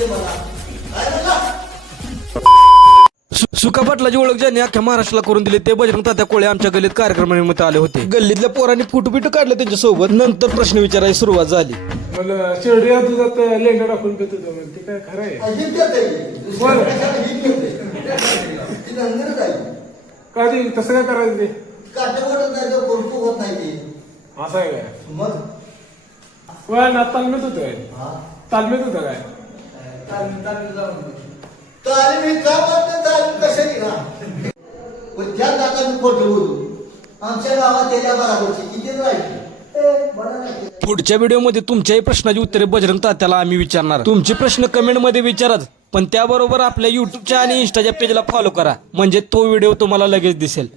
दिसते मला. ओळख ज्यांनी अख्ख्या महाराष्ट्राला करून दिले ते बजरंग तात्या कोळे आमच्या गल्लीत कार्यक्रमानिमित्त आले होते. गल्लीतल्या पोरांनी फोटो काढलं त्यांच्यासोबत. नंतर प्रश्न विचारायची सुरुवात झाली. शिर्डी काय ते तसं काय करायचं ते? असं आहे काय मग? तालमेत होतं काय? होतं काय? आमच्या गावात त्याच्या बराबरची किती राहिली पुढच्या व्हिडिओमध्ये तुमच्याही प्रश्नाची उत्तरे बजरंग तात्याला आम्ही विचारणार. तुमचे प्रश्न कमेंटमध्ये विचाराच पण त्याबरोबर आपल्या युट्यूबच्या आणि इन्स्टाच्या पेजला फॉलो करा. म्हणजे तो व्हिडिओ तुम्हाला लगेच दिसेल.